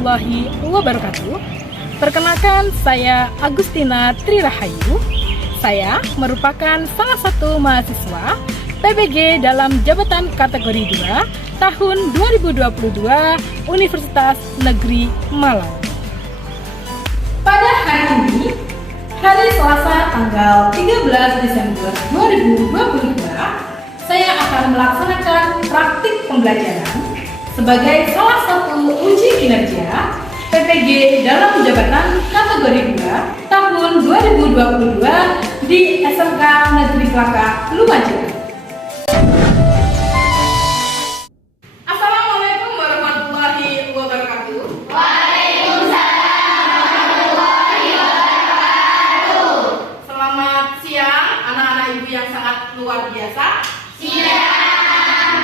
warahmatullahi wabarakatuh. Perkenalkan, saya Agustina Trirahayu. Saya merupakan salah satu mahasiswa PBG dalam jabatan kategori 2 tahun 2022 Universitas Negeri Malang. Pada hari ini, hari Selasa tanggal 13 Desember 2022, saya akan melaksanakan praktik pembelajaran sebagai salah satu uji kinerja PPG dalam jabatan kategori 2 tahun 2022 di SMK Negeri Kelaka, Lumajang. Assalamualaikum warahmatullahi wabarakatuh. Waalaikumsalam warahmatullahi wabarakatuh. Selamat siang anak-anak ibu yang sangat luar biasa. Siang.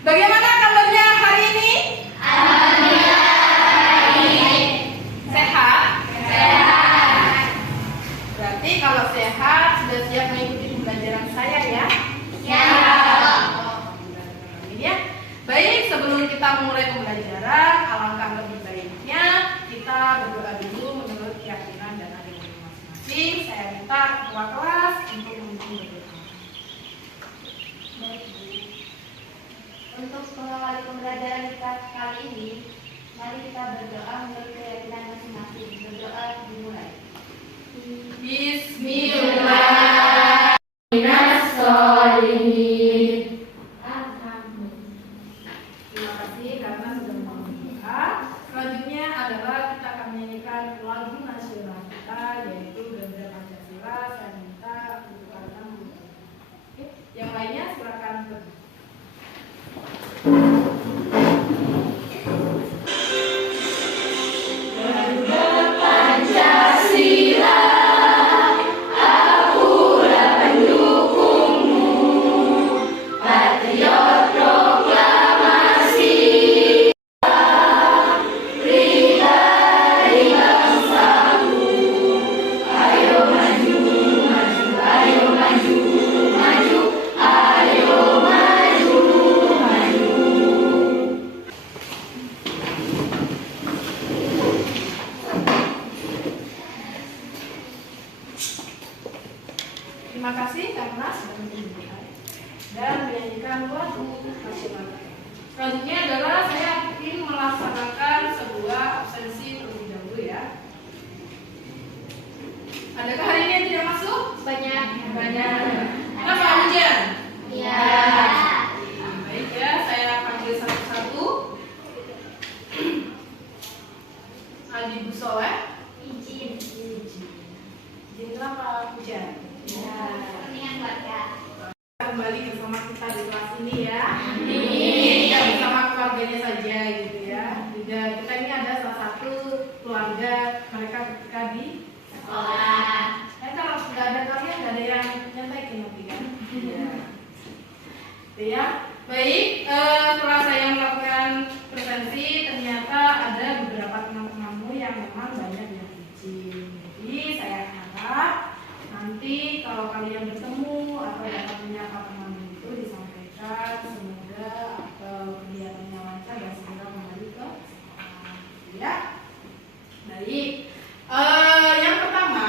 Bagaimana kabarnya hari ini? Alhamdulillah baik. Sehat? Sehat. Berarti kalau sehat sudah siap mengikuti pembelajaran saya ya? Siap. Ya. Baik, sebelum kita memulai pembelajaran, alangkah lebih baiknya kita berdoa dulu menurut keyakinan dan agama masing-masing. Saya minta ketua kelas untuk memimpin berdoa. Baik, Bu. Untuk mengawali pembelajaran kita kali ini, mari kita berdoa menurut keyakinan masing-masing. Berdoa dimulai. Bismillahirrahmanirrahim. Alhamdulillah. Terima kasih karena sudah berdoa. Selanjutnya adalah kita akan menyanyikan lagu nasional kita, yaitu Garuda Pancasila. Saya minta untuk kalian menyanyi. Oke, yang lainnya silakan berdiri. Terima kasih karena sudah mendengarkan dan menyanyikan lagu nasional. Selanjutnya adalah saya ingin melaksanakan sebuah absensi terlebih dahulu ya. Adakah hari ini yang tidak masuk? Banyak. Kenapa hujan? Ya. Baik ya, saya panggil satu-satu. Adi Busoleh. Izin. Izin kenapa hujan? Ya. Kepentingan keluarga. Kembali bersama kita di kelas ini ya. Amin. Tidak bersama keluarganya saja gitu ya. Juga kita ini ada salah satu keluarga mereka ketika di Sekolah. kalau sudah ada kalian nggak ada yang nyantai nanti kan? Iya. Ya. Baik. Setelah saya melakukan presensi, ternyata ada beberapa teman-temanmu yang memang banyak yang izin. Jadi saya harap nanti kalau kalian bertemu atau dapat menyapa teman itu disampaikan semoga kegiatannya lancar dan segera kembali ke sekolah. Ya. Baik. Yang pertama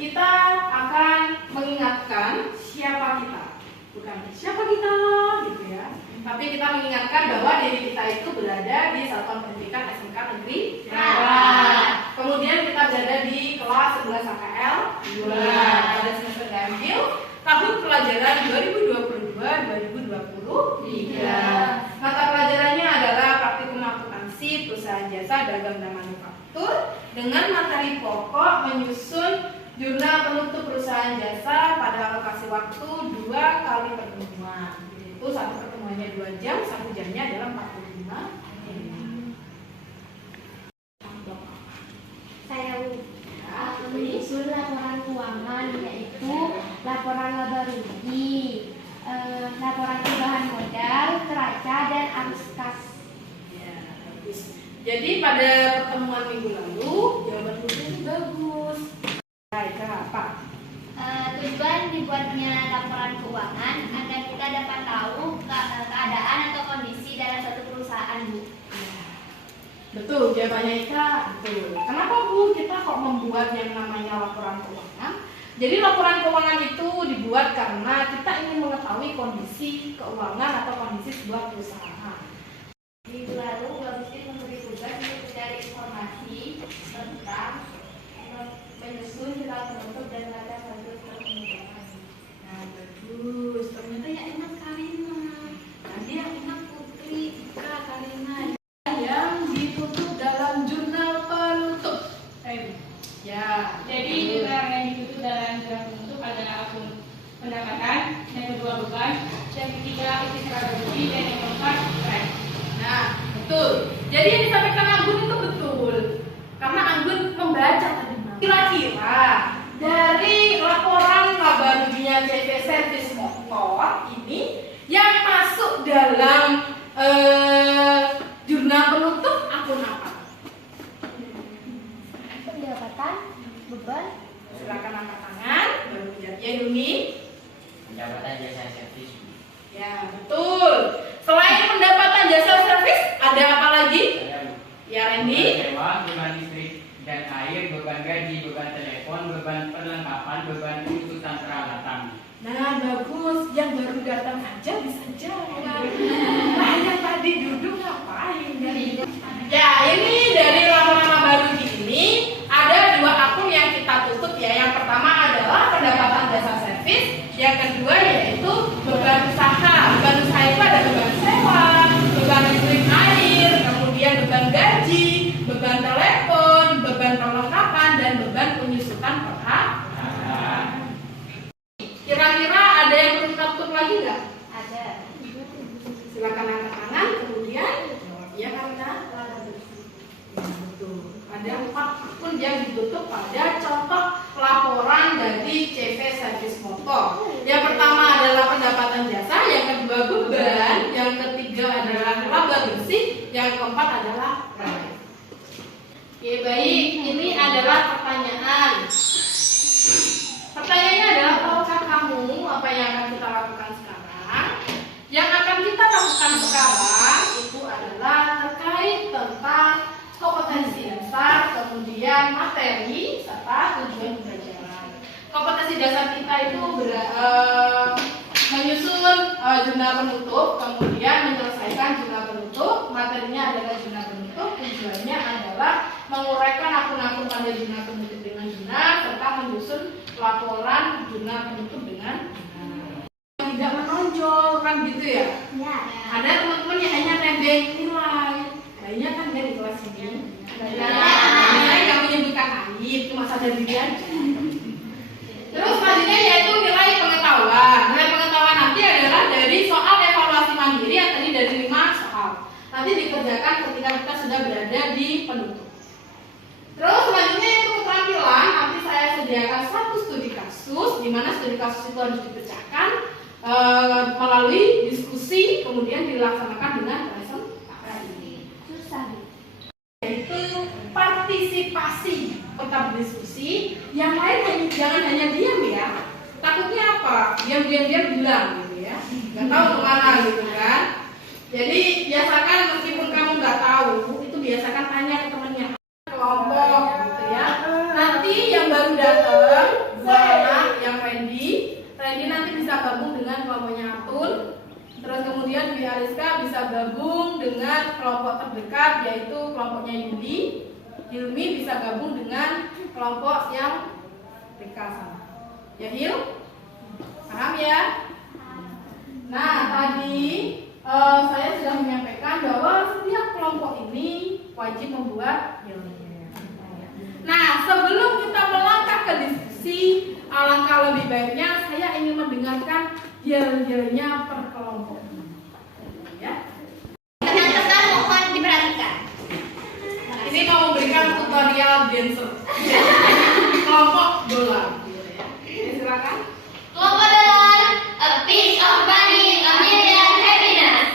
kita akan mengingatkan siapa kita, bukan siapa kita gitu ya. Tapi kita mengingatkan bahwa diri kita itu berada di Satuan Pendidikan SMK Negeri Malang. Kemudian kita berada di kelas 11 HKL 2 pada semester ganjil tahun pelajaran 2022-2023. Mata pelajarannya adalah praktikum akuntansi perusahaan jasa dagang dan manufaktur dengan materi pokok menyusun jurnal penutup perusahaan jasa pada alokasi waktu 2 kali pertemuan. Itu satu pertemuannya 2 jam, satu jamnya adalah 45 menit. Saya menyusun laporan keuangan, yaitu laporan laba rugi, laporan perubahan modal, neraca, dan arus kas. Ya, bagus. Jadi pada pertemuan minggu lalu jawaban ini bagus. Baik, apa? Tujuan dibuatnya laporan keuangan agar kita dapat tahu keadaan atau kondisi dalam suatu perusahaan, Bu. Betul, jawabannya Ika, betul. Kenapa Bu kita kok membuat yang namanya laporan keuangan? Jadi laporan keuangan itu dibuat karena kita ingin mengetahui kondisi keuangan atau kondisi sebuah perusahaan. Minggu lalu Bagus memberi tugas untuk mencari informasi tentang menyusun jurnal penutup dan neraca saldo pengurangan. Nah, bagus. Ternyata ya ingat Karina. Tadi yang ingat Putri, Ika, Karina. Yang ditutup dalam jurnal penutup. Ya. Jadi jurnal yang ditutup dalam jurnal penutup adalah akun pendapatan, yang kedua beban, yang ketiga isi strategi, dan yang keempat tren. Nah, betul. Jadi yang disampaikan Anggun itu betul. Karena Anggun membaca tadi. Kira-kira dari laporan laba ruginya CV Service Motor ini yang masuk dalam jurnal penutup akun apa? Pendapatan, beban, Silakan angkat tangan. Baru ya Yuni. Pendapatan jasa servis. Ya, betul. Selain pendapatan jasa servis, ada apa lagi? Ya, Randy. Sewa, beban listrik dan air, beban gaji, beban telepon, beban perlengkapan, beban urusan peralatan. Nah, bagus. Yang baru datang aja bisa jawab. Nah, yang tadi duduk ngapain? Ya, ini dari laporan baru ini ada dua akun yang kita tutup ya. Yang pertama adalah pendapatan jasa servis. Yang kedua yaitu beban usaha. Beban usaha itu ada beban sewa, beban listrik air, kemudian beban gaji, beban telepon, beban perlengkapan, dan beban penyusutan peralatan. Kira-kira ada yang perlu kita tutup lagi nggak? ada. Silakan angkat tangan, kemudian ya karena betul. Ada 4 akun yang ditutup pada contoh laporan dari CV Service Motor. Yang pertama adalah pendapatan jasa, yang kedua beban, yang ketiga adalah laba bersih, yang keempat adalah tren. Oke, baik. Ini adalah pertanyaan. Pertanyaannya adalah, tahukah kamu apa yang akan kita lakukan sekarang? Yang akan kita lakukan sekarang itu adalah terkait tentang kompetensi dasar, kemudian materi, serta tujuan pembelajaran. Kompetensi dasar kita itu menyusun jurnal penutup, kemudian menyelesaikan jurnal penutup. Materinya adalah jurnal penutup, tujuannya adalah menguraikan akun-akun pada jurnal penutup dengan benar, serta menyusun laporan jurnal penutup dengan benar. Tidak menonjol kan gitu ya? Ya. Ada teman-teman yang hanya nebeng nilai. Kayaknya kan dia di kelas ini. Saya nggak menyebutkan aib, cuma sadar diri aja. Terus selanjutnya yaitu nilai pengetahuan. Nilai pengetahuan nanti adalah dari soal evaluasi mandiri yang tadi dari 5 soal. Nanti dikerjakan ketika kita sudah berada di penutup. Terus selanjutnya itu keterampilan. Nanti saya sediakan 1 studi kasus, di mana studi kasus itu harus dipecahkan melalui diskusi, kemudian dilaksanakan dengan presentasi. Susah. Yaitu partisipasi, tetap berdiskusi. Yang lain jangan hanya diam ya. Takutnya apa? Diam bilang gitu ya. Nggak tahu kemana gitu kan. Jadi biasakan meskipun kamu nggak tahu, itu biasakan tanya ke temannya, kelompok gitu ya. Nanti yang baru datang, yang Randy nanti bisa gabung dengan kelompoknya Atun. Terus kemudian Bi Ariska bisa gabung dengan kelompok terdekat yaitu kelompoknya Yuli. Hilmi bisa gabung dengan kelompok yang dekat sana. Ya Hil? Paham ya? Nah tadi saya sudah menyampaikan bahwa setiap kelompok ini wajib membuat yel-yel. Nah sebelum kita melangkah ke diskusi, alangkah lebih baiknya saya ingin mendengarkan yel-yelnya per kelompok. Ya. Tekan-tekan mohon diperhatikan. Ini mau memberikan tutorial dancer. Kelompok bola. Silakan. Kelompok dalam a piece of money, a million happiness.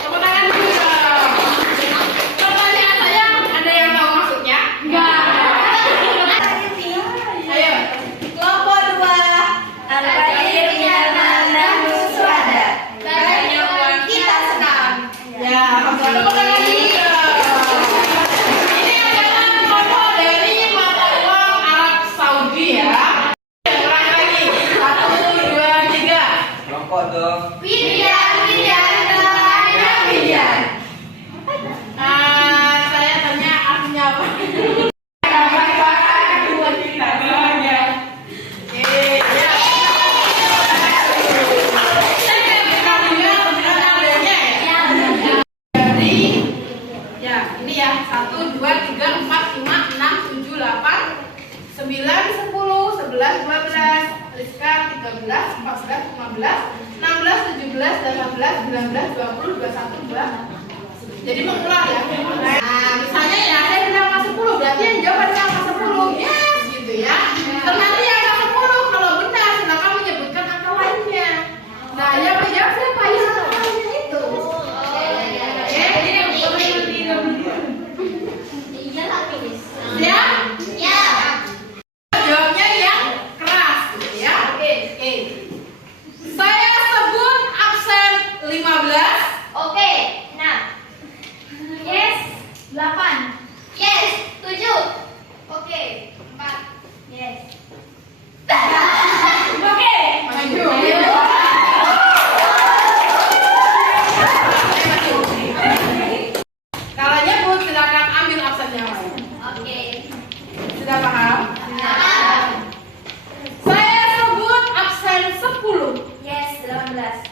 Tepuk tangan dulu dong. Pertanyaan saya, ada yang tahu maksudnya? Enggak. Ayo. Kelompok 2, apa akhirnya Nanda Muswada. Dian 10, 11, 12, Rizka 13, 14, 15, 16, 17, 18, 19, 20, 21, 22. Jadi mengulang ya. Nah, misalnya ya saya bilang angka 10, berarti yang jawab adalah angka 10. Yes, gitu ya. Ternyata yang angka 10 kalau benar silakan menyebutkan angka lainnya. Nah, yang menjawab siapa? Yang angka lainnya itu. Ya? Ya. Jawabnya yang keras gitu ya. Oke. Saya sebut absen 15. Oke, 6. Yes, 8. Yes, 7. Oke, 4. Yes. Oke. Maju. Kalau nyebut silakan ambil absennya lain. Oke. Sudah paham? Nah. Saya sebut absen 10. Yes, 18.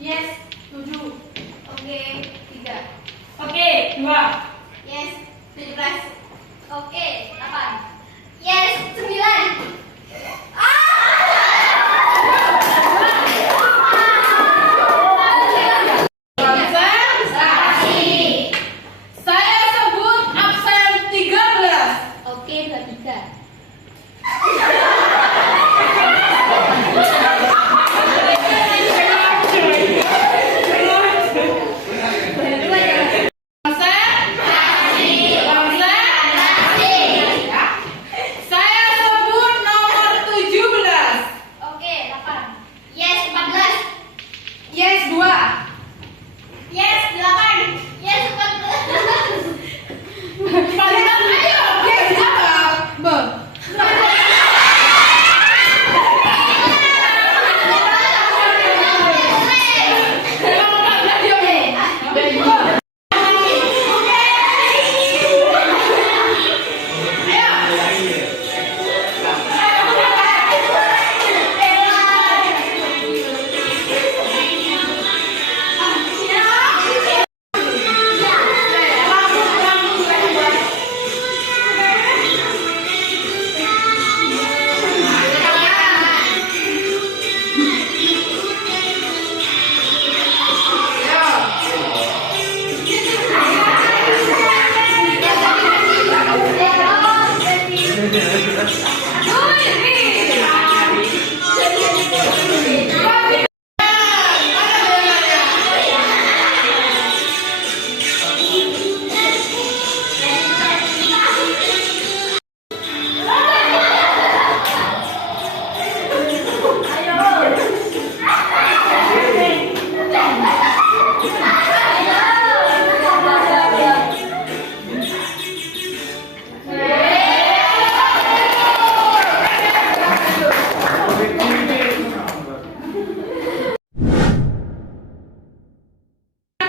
Yes, 7. Oke, 3. Oke, 2. Yes, 17. Oke, 8. Yes, 9. Absen. Saya sebut absen 13. Oke, 23. Saya sebut nomor 17. Oke, 8. Yes, 14. Yes 2. Yes, 8. Yes, 14. Kalian ayo yes jawab. Bang.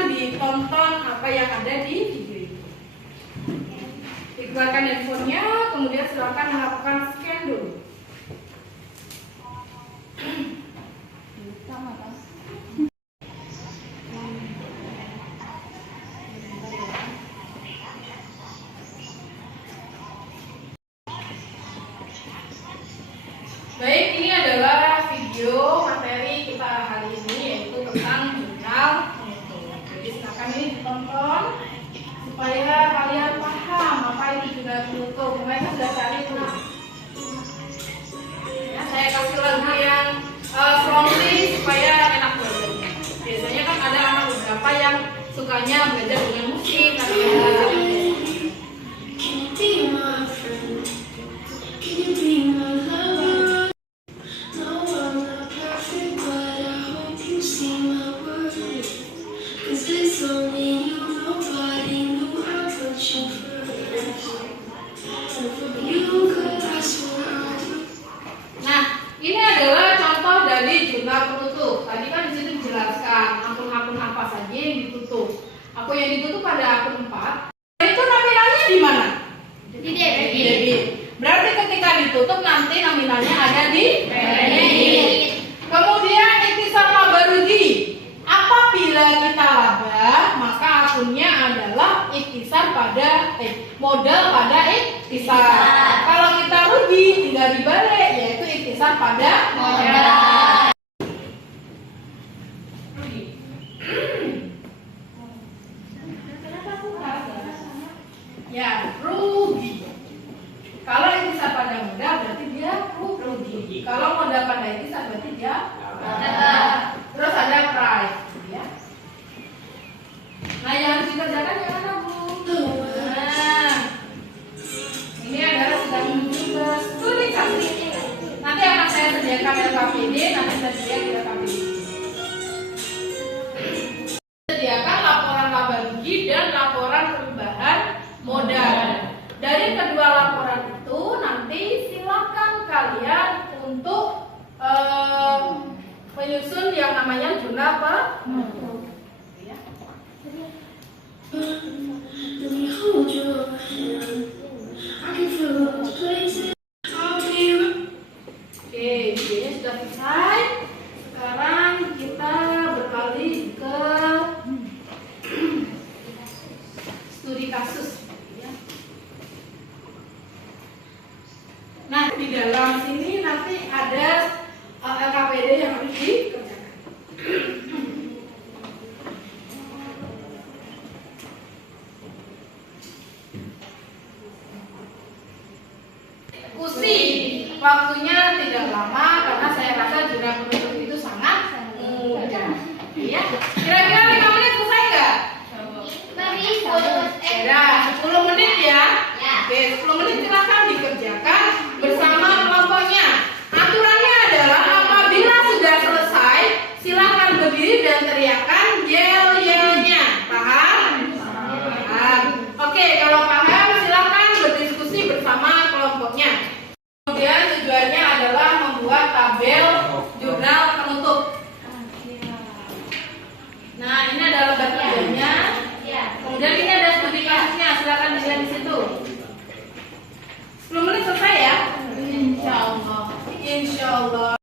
Ditonton apa yang ada di video itu. Dikeluarkan handphonenya, kemudian silakan melakukan scan dulu. Baik, ini adalah video materi kita hari ini yaitu tentang jurnal mutu. Jadi silakan ini ditonton supaya kalian paham apa itu jurnal mutu. Kemarin sudah cari tuh. Ya, saya kasih lagu yang strongly supaya enak belajarnya. Biasanya kan ada anak beberapa yang sukanya belajar dengan musik, tapi nah, ini adalah contoh dari jurnal penutup. Tadi kan di situ dijelaskan akun-akun apa saja yang ditutup. Akun yang ditutup pada akun 4. Itu nominalnya di mana? Di debit. Di debit. Berarti ketika ditutup nanti nominalnya ada di Kredit. Kemudian ikhtisar laba rugi. Apabila kita laba, maka akunnya adalah ikhtisar pada modal pada ikhtisar. Kalau kita rugi, pada modal. Ya, rugi. Kalau intisab pada modal berarti dia rugi. Kalau modal pada intisab berarti dia laba. Terus ada price, ya. Nah, yang harus dikerjakan yang mana, Bu? Nah, ini adalah sedang menuju ke studi kasus. Nanti akan saya sediakan LKPD, nanti saya sediakan di LKPD. Sediakan laporan laba rugi dan laporan perubahan modal. Dari kedua laporan itu nanti silakan kalian untuk menyusun yang namanya jurnal penutup. Ya. Oke, videonya sudah selesai. Sekarang kita beralih ke studi kasus. Ya. Nah, di dalam sini nanti ada LKPD yang harus dikerjakan. Eksekusi waktunya tidak lama karena saya rasa jurnal penutup itu sangat mudah. Ya, kira-kira 5 menit selesai nggak? Ya, 10 menit ya. Oke, 10 menit silahkan dikerjakan bersama kelompoknya. Aturannya adalah apabila sudah selesai, silahkan berdiri dan teriakan yel-yelnya. Paham? Paham. Oke, kalau paham silahkan berdiskusi bersama kelompoknya. Kemudian tujuannya adalah membuat tabel jurnal penutup. Nah, ini adalah bagiannya. Kemudian ini ada studi kasusnya, silahkan dilihat di situ. 10 menit selesai ya? Insya Allah. Insya Allah.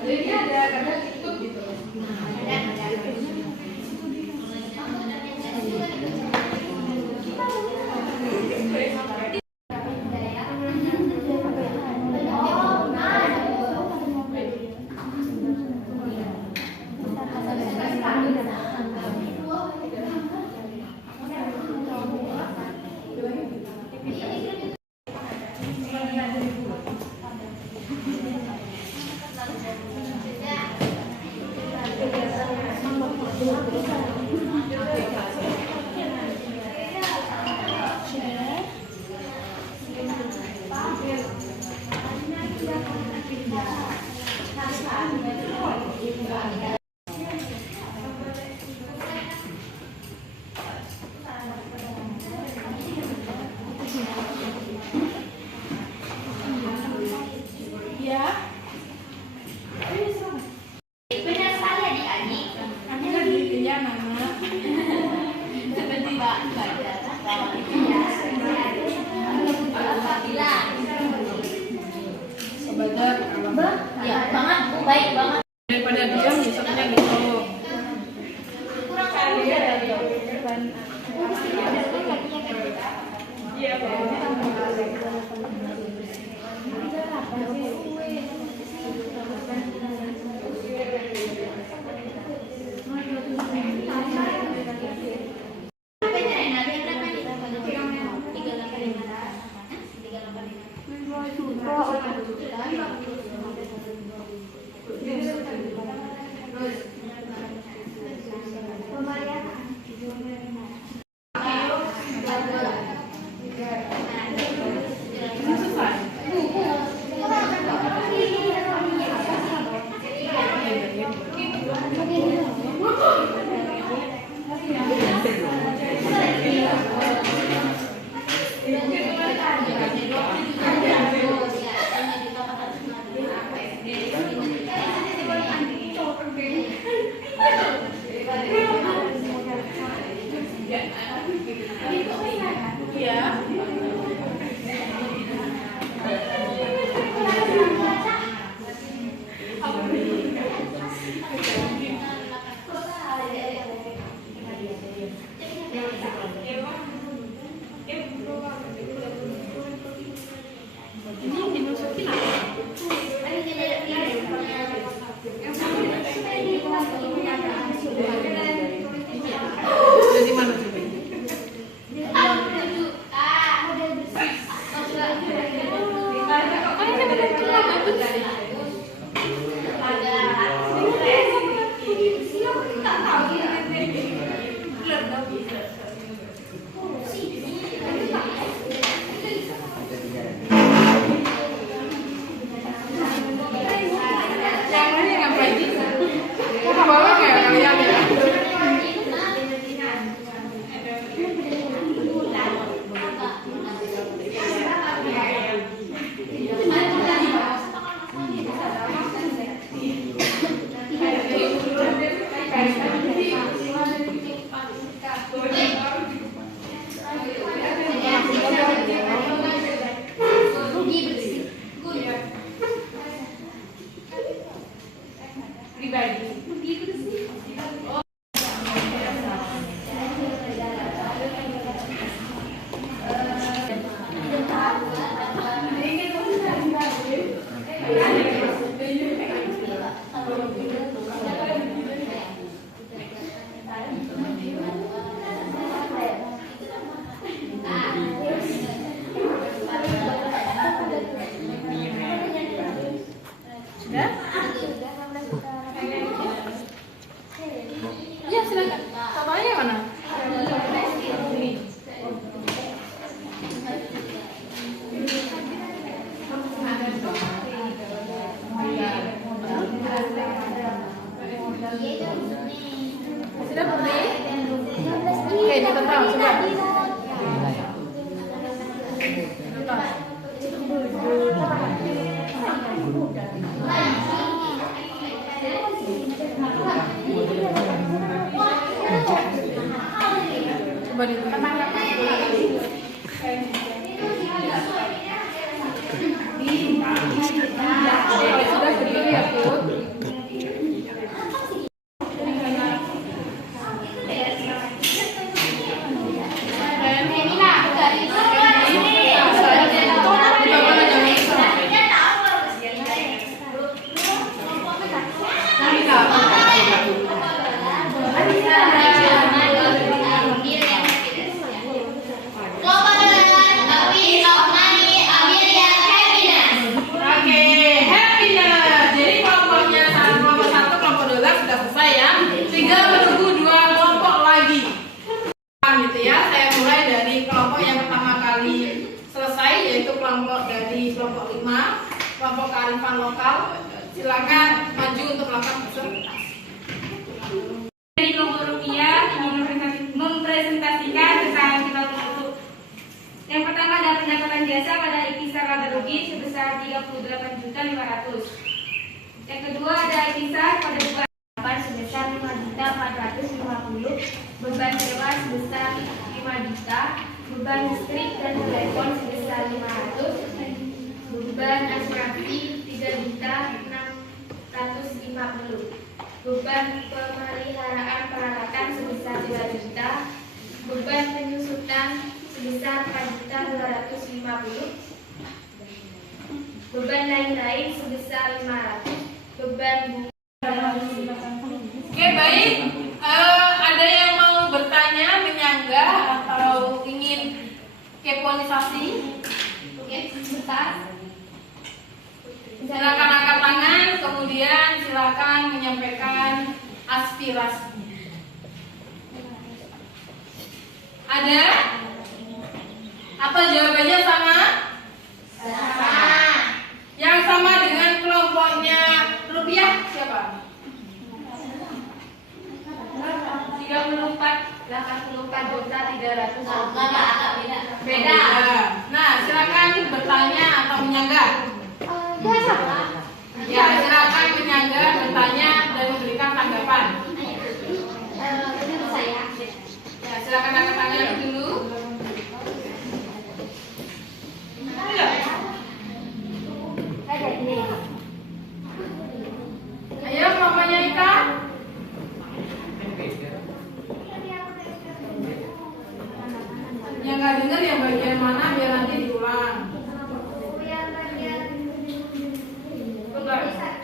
Jadi ada kadang ikut gitu. Benar sekali adik-adik. Kami kan dipilih nama. Seperti Mbak Badar. Apabila Badar, ya banget, baik banget. daripada diam besoknya gitu. Kurang kali ya dari depan. Iya, yang lain ngapain sih? Kok kebawa ya kalian ya? Ya silakan. Bapaknya mana? Sudah beli? Oke, kita tahu sudah. Coba ditekan. Sudah berdiri ya, Bu? Kelompok 5, kelompok kearifan lokal. Silakan maju untuk melakukan presentasi. Dari kelompok rupiah ingin mempresentasikan tentang kita untuk yang pertama ada pendapatan jasa pada iktisar laba rugi sebesar 38.500. Yang kedua ada iktisar pada beban sebesar 5.450, beban sewa sebesar 5 juta, beban listrik dan telepon sebesar 500, beban asuransi 3.650, beban pemeliharaan peralatan sebesar 2 juta, beban penyusutan sebesar 4.250, beban lain-lain sebesar 500, beban bunga. Oke, baik. Ada yang mau bertanya, menyanggah atau ingin keponisasi? Oke, sebentar. Silakan angkat tangan, kemudian silakan menyampaikan aspirasi. Ada? Atau jawabannya sama? Sama. Yang sama dengan kelompoknya rupiah siapa? 34.300. Agak beda. Beda. Nah, silakan bertanya atau menyanggah. Ya, silakan menyanggah, bertanya dan memberikan tanggapan. Menurut saya, Ya, silakan angkat tangan dulu. Ayo, kelompoknya Ika. Yang nggak dengar yang bagian mana biar nanti diulang. yang bagian Bentar.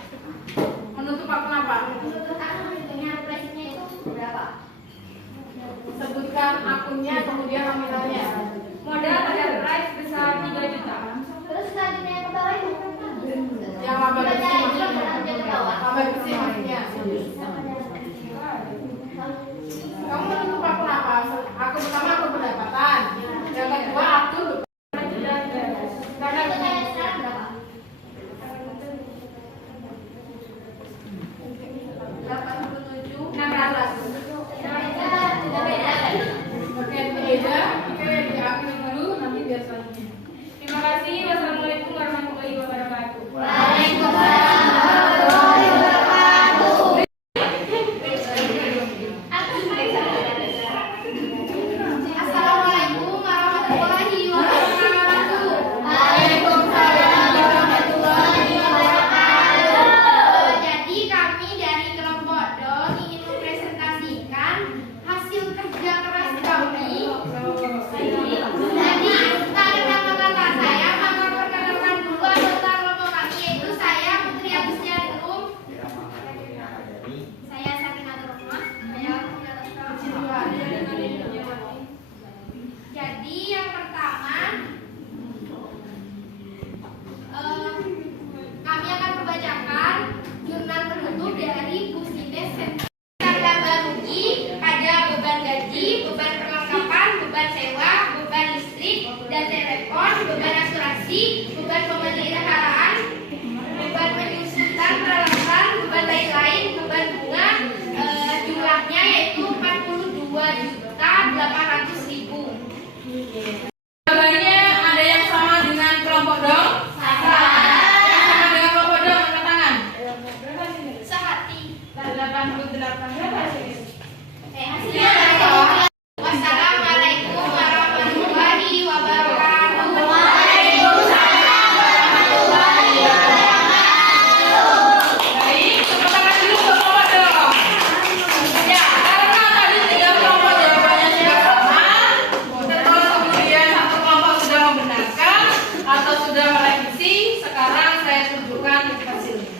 Hasilnya apa? Wassalamualaikum warahmatullahi wabarakatuh. Waalaikumsalam warahmatullahi wabarakatuh. Baik, tepuk tangan dulu buat kelompok dong. Ya, karena tadi 3 kelompok jawabannya sudah sama, terus kemudian satu kelompok sudah membenarkan atau sudah merevisi, sekarang saya tunjukkan hasilnya.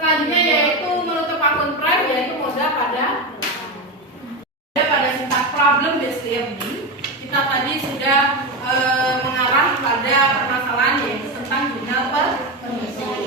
Selanjutnya yaitu menutup akun prime, yaitu modal pada sintak problem based learning. Kita tadi sudah mengarah pada permasalahan yaitu tentang jurnal penutup.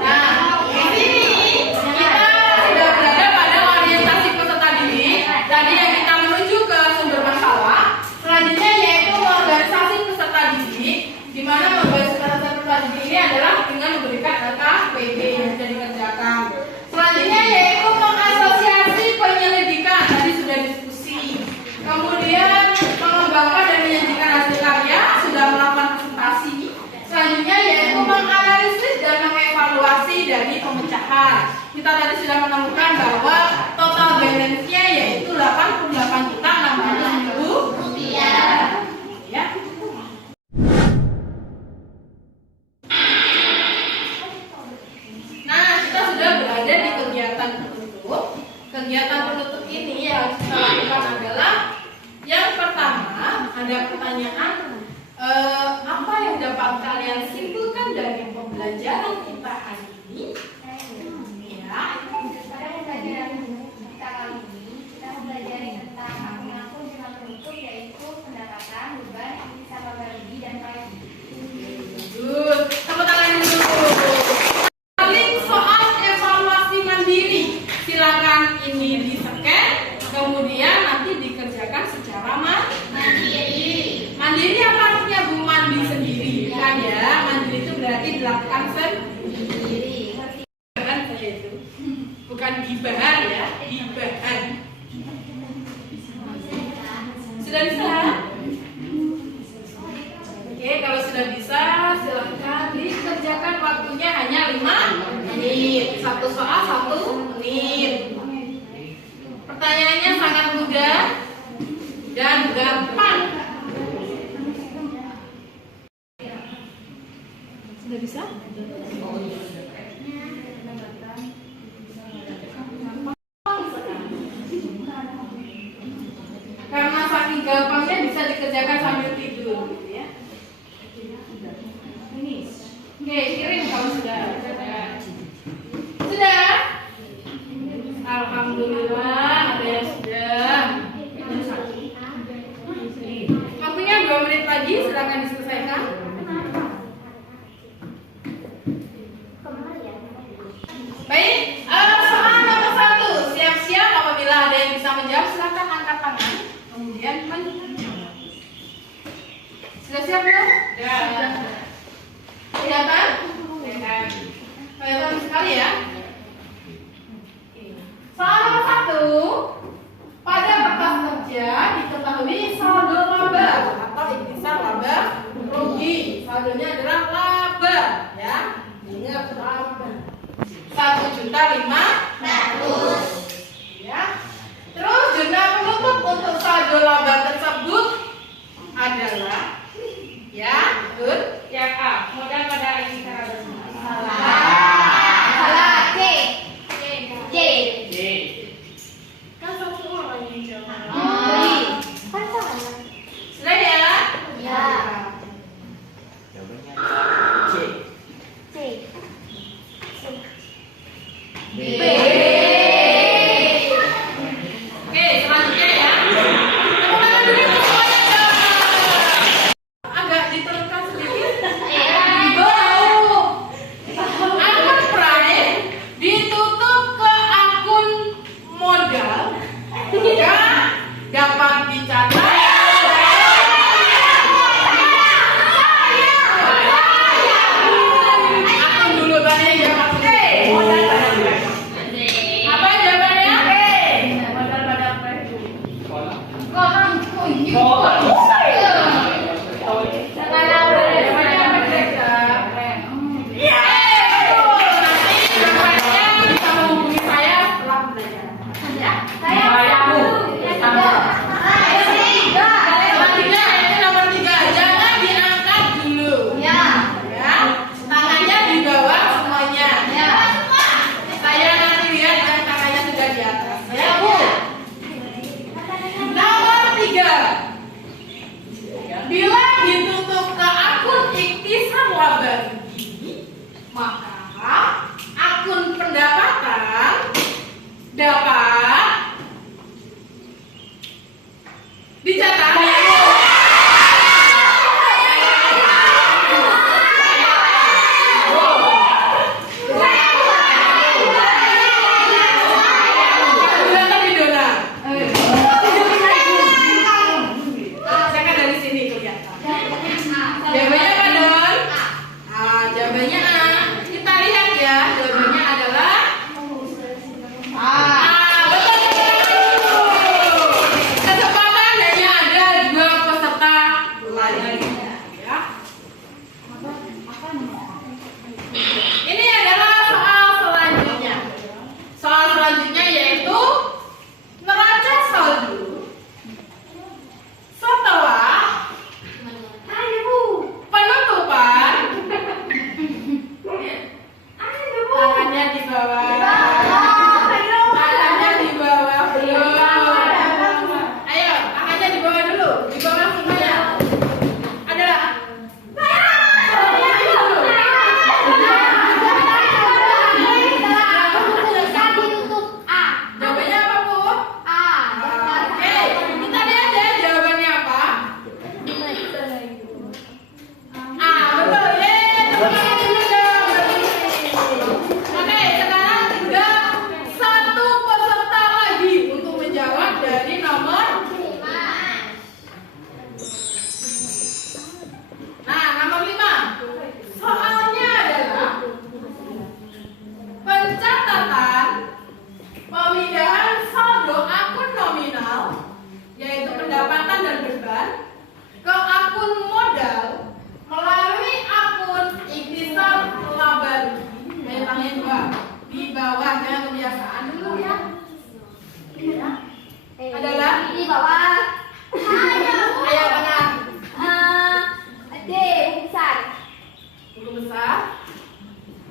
Nah, di sini kita sudah berada pada orientasi peserta didik. Tadi yang kita menuju ke sumber masalah. Selanjutnya yaitu organisasi peserta didik, di mana organisasi peserta didik ini adalah dengan memberikan data PB yang sudah dikerjakan. Selanjutnya yaitu mengasosiasi penyelidikan, tadi sudah diskusi. Kemudian mengembangkan dan menyajikan hasil karya, sudah melakukan presentasi. Selanjutnya yaitu menganalisis dan mengevaluasi dari pemecahan. Kita tadi sudah menemukan bahwa total balance-nya yaitu 88.600.000 rupiah. Ya. Nah, kita sudah berada di kegiatan penutup. Kegiatan penutup ini yang kita lakukan adalah yang pertama, ada pertanyaan apa yang dapat kalian simpulkan dari pembelajaran kita hari ini? Ya. Pada pembelajaran kita kali ini, kita mempelajari tentang akun-akun jurnal penutup, yaitu pendapatan, beban, isi laba rugi, dan pajak. Good. Tepuk tangan dulu. Paling soal evaluasi mandiri. Silakan ini di-scan, kemudian nanti dikerjakan secara mandiri. Mandiri apa artinya Bu? Mandi sendiri. Kan ya, mandiri itu berarti dilakukan sendiri. Kan saya itu. Bukan gibahan ya, gibahan. Sudah bisa? Oke, kalau sudah bisa, silahkan dikerjakan, waktunya hanya 5 menit. Satu soal 1 menit. Pertanyaannya sangat mudah dan gampang. Sudah bisa? Karena saking gampangnya bisa dikerjakan sambil tidur, gitu ya. Oke, kirim kalau sudah. Sudah? Alhamdulillah, ada yang sudah. Waktunya 2 menit lagi, silakan diselesaikan. Baik, soal nomor 1. Siap-siap, apabila ada yang bisa menjawab, silakan angkat tangan. Kemudian menjawab. Sudah siap belum? Sudah. Kelihatan? Kelihatan sekali ya. Soal nomor 1. Pada kertas kerja diketahui saldo laba atau intisar laba rugi. Saldonya adalah laba, ya. Ingat laba. 1.500.000. Ya. Terus jurnal penutup untuk saldo laba tersebut adalah, ya, betul. Yang A, modal pada intisar laba. Salah. C. C. C. Kan semua orang yang jawab. Kan salah. Sudah ya? Ya. Jawabannya C. C. B. Oke, selanjutnya ya. Tepuk tangan dulu untuk semuanya. Agak diteruskan sedikit.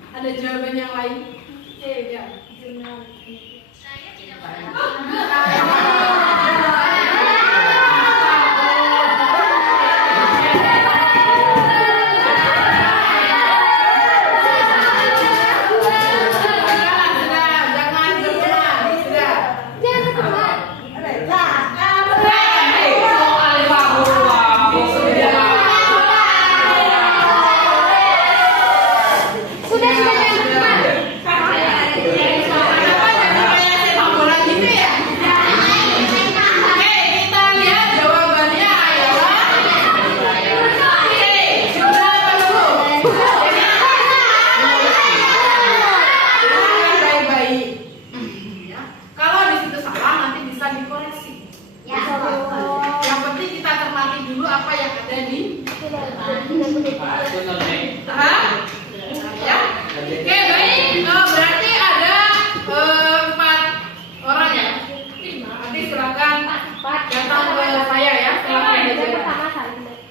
Ada jawaban yang lain? Ya.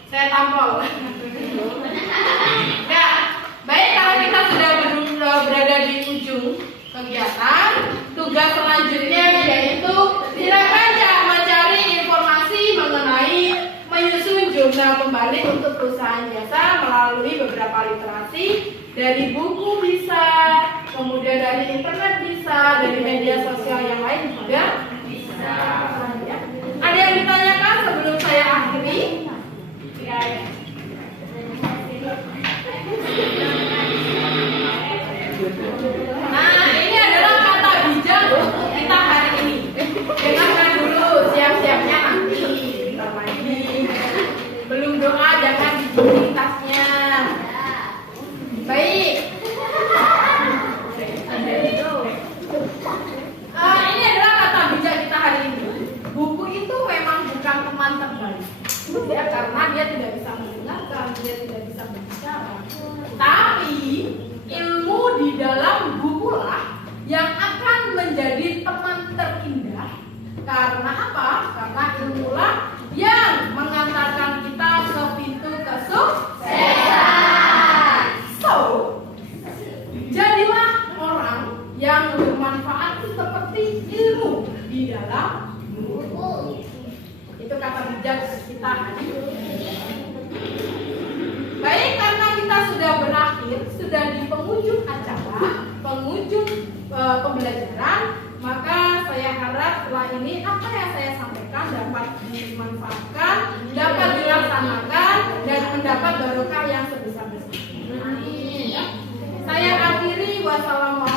Saya tampol. Ya, baik, kalau kita sudah berada di ujung kegiatan, tugas selanjutnya yaitu silakan mencari informasi mengenai menyusun jurnal pembalik untuk perusahaan jasa melalui beberapa literasi, dari buku bisa, kemudian dari internet bisa, dari media sosial yang lain juga bisa. Ya. Ada yang ditanyakan sebelum saya akhiri? Nah, ini adalah kata bijak untuk kita hari ini. Dengarkan dulu, siap-siapnya nanti. Bentar lagi. Belum doa, jangan digunting tasnya. Baik. Ini adalah kata bijak kita hari ini. Buku itu memang bukan teman terbaik. Ya, karena dia tidak bisa mendengarkan, dia tidak bisa berbicara. Tapi ilmu di dalam bukulah yang akan menjadi teman terindah. Karena apa? Karena ilmulah yang mengantarkan kita ke pintu kesuksesan. So, jadilah orang yang bermanfaat seperti ilmu di dalam buku. Itu kata bijak kita hari ini. Baik, karena kita sudah berakhir, sudah di penghujung acara, penghujung pembelajaran, maka saya harap setelah ini apa yang saya sampaikan dapat dimanfaatkan, dapat dilaksanakan, dan mendapat barokah yang sebesar-besarnya. Saya akhiri, wassalamualaikum.